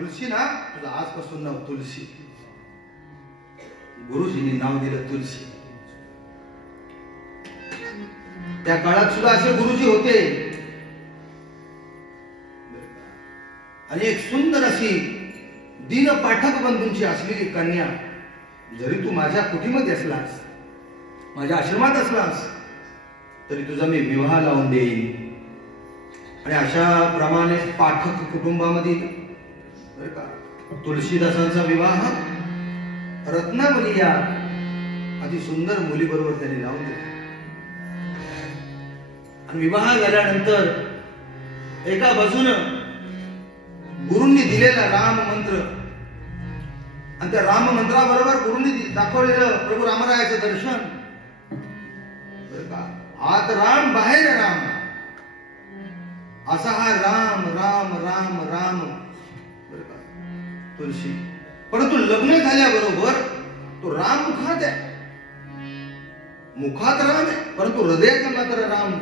तुलसी ना, तुझं आजपासून नाव तुलसी. गुरुजींनी नाव दिलं तुलसी. त्या काळात सुद्धा असे गुरुजी होते. आणि एक सुंदर अशी दीन पाठक बंधूंची असलेली कन्या, जरी तू माझ्या कुटीमध्ये असलास, माझ्या आश्रमात असलास, तरी तुझा मी विवाह लावून देईन. आणि अशा प्रमाणे पाठक कुटुंबामध्ये बरं का तुलसीदासांचा विवाह रत्नावली या अति सुंदर मुलीबरोबर त्यांनी लावून दिला. आणि विवाह झाल्यानंतर एका बाजूनं गुरूंनी दिलेला राम मंत्र, आणि त्या राम मंत्राबरोबर गुरूंनी दाखवलेलं प्रभू रामरायाचं दर्शन. आत राम बाहेर राम, असा हा राम राम राम राम तुलसी. परंतु लग्न झाल्याबरोबर तो राम मुखात आहे, मुखात राम आहे, परंतु हृदयात मात्र राम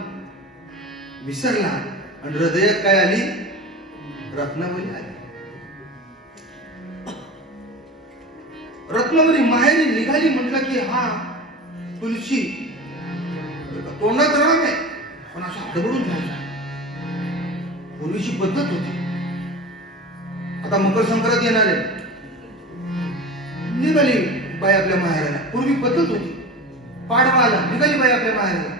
विसरला. आणि हृदयात काय आली? रत्नावली आली. रत्नावली माहेरी निघाली म्हटलं की हा तुलसी तोंडात राम आहे, पण असं हडबडून जायचं. पूर्वीची पद्धत होती. आता मकर संक्रांत येणार आहे, निघाली बाई आपल्या माहेराला. पूर्वी पद्धत होती. पाडवा आला, निघाली बाई आपल्या माहेराला.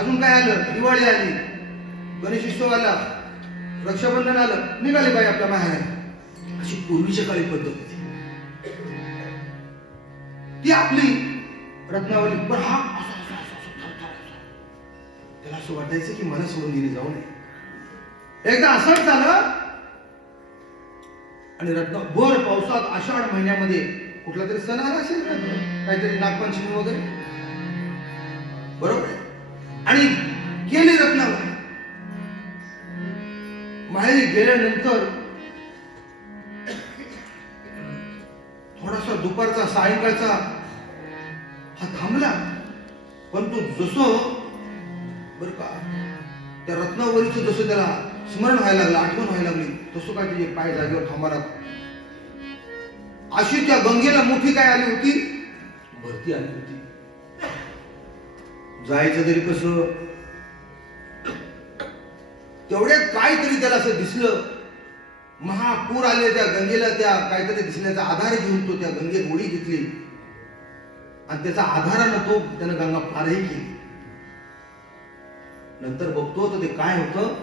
अजून काय आलं? दिवाळी आली, गणेशोत्सव आला, रक्षाबंधन आलं, निघाली बाई आपल्या माहेराला. अशी पूर्वीच्या काळी पद्धत होती. ती आपली रत्नावली. पण हा त्याला असं वाटायचं की मला सोडून गेली जाऊ नये. एकदा असंच झालं. आणि भर पावसात आषाढ महिन्यामध्ये कुठला तरी सण आला असेल ना, काहीतरी नागपंचमी वगैरे, बरोबर. आणि गेली रत्नावली. माहेरी गेल्यानंतर थोडासा दुपारचा सायंकाळचा हा थांबला. पण तो जसं बरं का त्या रत्नावलीचं जसं त्याला स्मरण व्हायला लागलं, आठवण व्हायला लागली, तसं काय तुझे पाय जागेवर थांबाला. अशी त्या गंगेला मोठी काय आली होती? भरती आली होती. जायचं तरी कसं? तेवढ्यात काहीतरी त्याला असं दिसलं. महापूर आले त्या गंगेला. त्या काहीतरी दिसण्याचा आधार घेऊन तो त्या गंगेत उडी घेतली. आणि त्याचा आधारानं तो त्यानं गंगा पारही केली. नंतर बघतो तर ते काय होतं,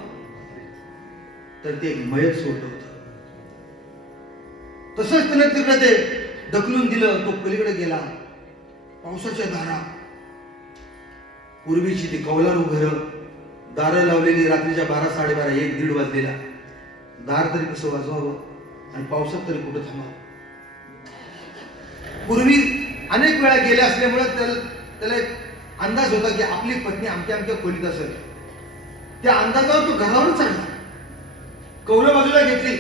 तर ते एक मयत सोडलं होतं. तसंच त्यानं तिकडे ते ढकलून दिलं. तो पलीकडे गेला. पावसाच्या धारा, पूर्वीची ती कौलारू घरं, दारं लावलेली, रात्रीच्या 12, 12:30, 1, 1:30 वाजलेला. दार तरी कसं वाजवावं आणि पावसात तरी कुठं थांबावं. पूर्वी अनेक वेळा गेले असल्यामुळे त्याला एक अंदाज होता की आपली पत्नी आमच्या खोलीत असेल. त्या अंदाजावर तो घरावर चढला. कौला बाजूला घेतली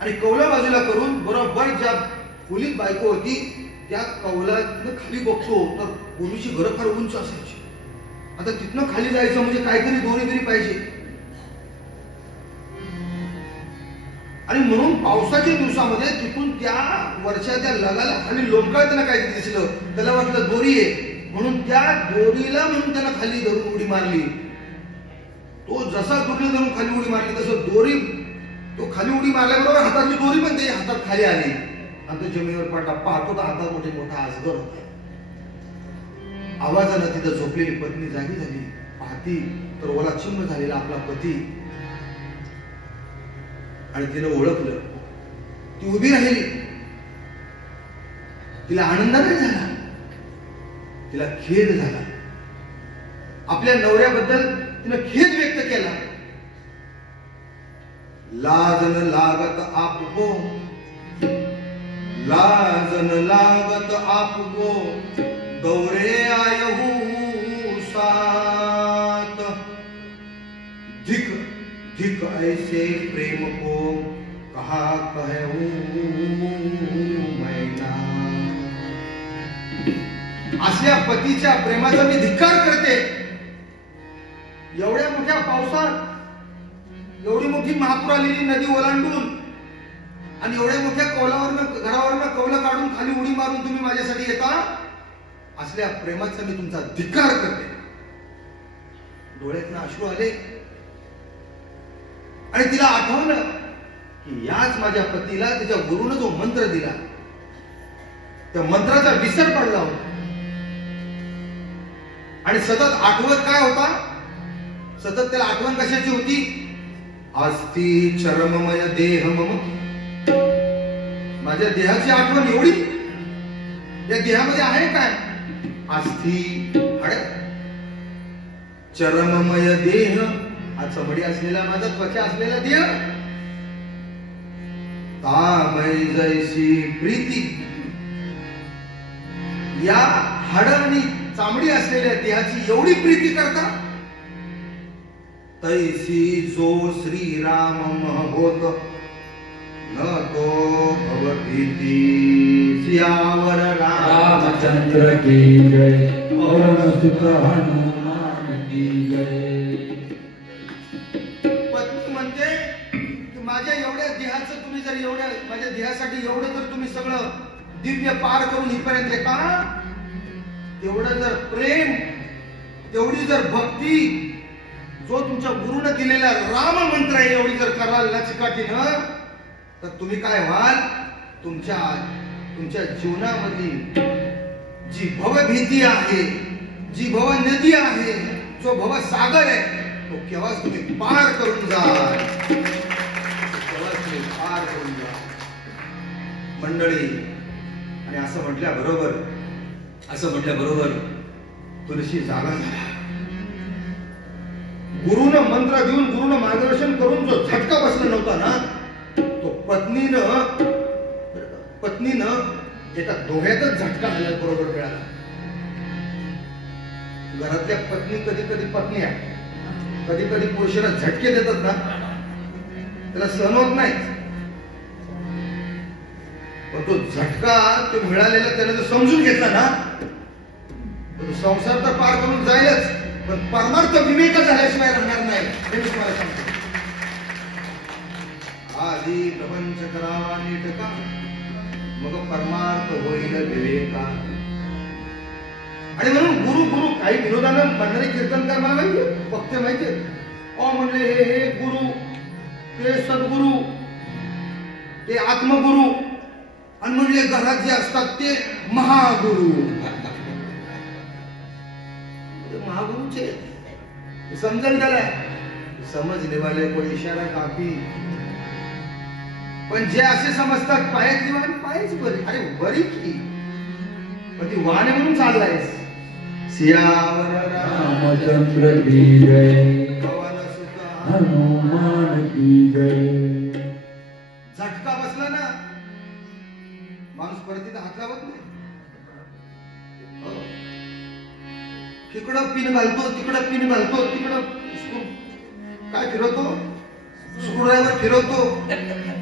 आणि कौला बाजूला करून बरोबर ज्या खोलीत बायको होती त्या कौलातनं खाली बघतो तर पूर्वीची घरं फार उंच असायची. आता तिथनं खाली जायचं म्हणजे काहीतरी दोरी तरी पाहिजे. आणि म्हणून पावसाच्या दिवसामध्ये तिथून त्या वरच्या त्या लगाला खाली लोंबकळताना काहीतरी दिसलं. त्याला वाटलं दोरी आहे, म्हणून त्या दोरीला म्हणून त्याला खाली धरून उडी मारली. तो जसा दोरीला धरून खाली उडी मारली तसं दोरी तो खाली उडी मारल्याबरोबर हातातली दोरी पण त्याच्या हातात खाली आली आणि तो जमिनीवर पडला. पाहतो तर हातात मोठा अजगर होता. आवाजानं तिथं झोपलेली पत्नी जागी झाली. पाहती तर ओला चिंब झालेला आपला पती. आणि तिनं ओळखलं. ती उभी राहिली. तिला आनंद नाही झाला, तिला खेद झाला. आपल्या नवऱ्याबद्दल तिनं खेद व्यक्त केला. लाजन लागत आपको, लाजन लागत आपको, दौरे आयहू साथ. धिक धिक ऐसे प्रेम को कहा कहूं मैना. असल्या पतीच्या प्रेमाचा मी धिक्कार करते. एवढ्या मोठ्या पावसात एवढी मोठी महापूर आलेली नदी ओलांडून आणि एवढ्या मोठ्या कौलावरनं घरावरनं कौलं काढून खाली उडी मारून तुम्ही माझ्यासाठी येता, असल्या प्रेमाचा मी तुमचा धिक्कार करते. डोळ्यातनं अश्रू आले आणि तिला आठवलं की याच माझ्या पतीला तिच्या गुरुनं जो मंत्र दिला त्या मंत्राचा विसर पडला होता. आणि सतत आठवत काय होता, सतत त्याला आठवण कशाची होती, अस्ति चरममय देह मम, माझ्या देहाची आठवण एवढी, या देहामध्ये आहे काय, अस्ति हाड, चरममय देह हा चमडी असलेला माझा त्वचा असलेला देह, तामय जैसी प्रीती, या हाड आणि चामडी असलेल्या देहाची एवढी प्रीती करता, तैसी जो श्रीराम होत न तो भवभीती. सियावर रामचंद्र की जय, पवन सुत हनुमान की जय. पत्नी म्हणते की माझ्या एवढ्या देहाचं तुम्ही जर एवढ्या माझ्या देहासाठी एवढं जर तुम्ही सगळं दिव्य पार करून इथपर्यंत का, तेवढं जर प्रेम, तेवढी जर भक्ती, जो तुमच्या गुरुने दिलेला राम मंत्र आहे एवढी जर कराल लचकाटीनं, तर तुम्ही काय व्हाल, तुमच्या जीवनामधली जी भवभीती आहे, जी भव नदी आहे, जो भव सागर आहे, तो केव्हाच तुम्ही पार करून जाल, केव्हाच तुम्ही पार करून जा मंडळी. आणि असं म्हटल्या बरोबर तुलसी जागा झाला. गुरुनं मंत्र देऊन, गुरुनं मार्गदर्शन करून जो झटका बसला नव्हता ना, तो पत्नीनं एका दोघ्यातच झटका झाला बरोबर मिळाला. घरातल्या पत्नी कधी पुरुषाला झटके देतात ना, त्याला सहन होत नाही. पण तो झटका तो मिळालेला त्याने जर समजून घेतला ना, तो संसार तर पार करून जाईलच, पण परमार्थ विवेक झाल्याशिवाय राहणार नाही, हे मी तुम्हाला सांगतो. आधी प्रपंच करावा नीटका, मग परमार्थ होईल विवेका. आणि म्हणून गुरु काही विनोदानं म्हणणारे कीर्तनकार मला माहितीये, वक्ते माहितीये, म्हणले हे गुरु, ते सद्गुरु, ते आत्मगुरु, आणि म्हणले घरात जे असतात ते महागुरु. महागुरुचे समजेल त्याला, समजले वाले कोई इशारा काफी. पण जे असे समजतात पायातली वाण पायच बरी, अरे बरी की, पण ती वाण म्हणून चाललायस. सियावर रामचंद्र की जय, पवन सुत हनुमान की जय. झटका बसला ना, माणूस परत तिथं हात लावत नाही. तिकडं पिन घालतो, तिकडं काय फिरवतो, स्क्रूड्रायव्हर फिरवतो,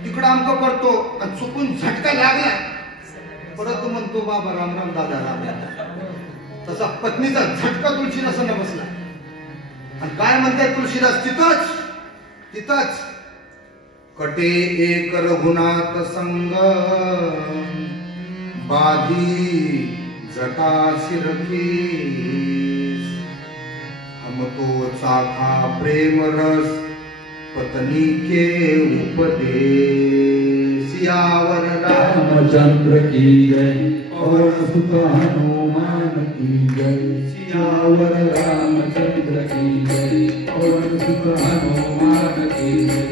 तिकडं आमक करतो, आणि चुकून झटका लागला परत तो म्हणतो बाबा राम राम दादा राम. तसा पत्नीचा झटका तुळशीदासांना बसला. आणि काय म्हणतात तुळशीदास, तिथंच कटे एक रघुनाथ संग, बाधी जटा सिरखी, हम तो चाखा प्रेम रस पत्नी के उपदेश. सियावर रामचंद्र की जय, पवन सुत हनुमान की जय. सियावर रामचंद्र की जय, पवन सुत हनुमान की जय.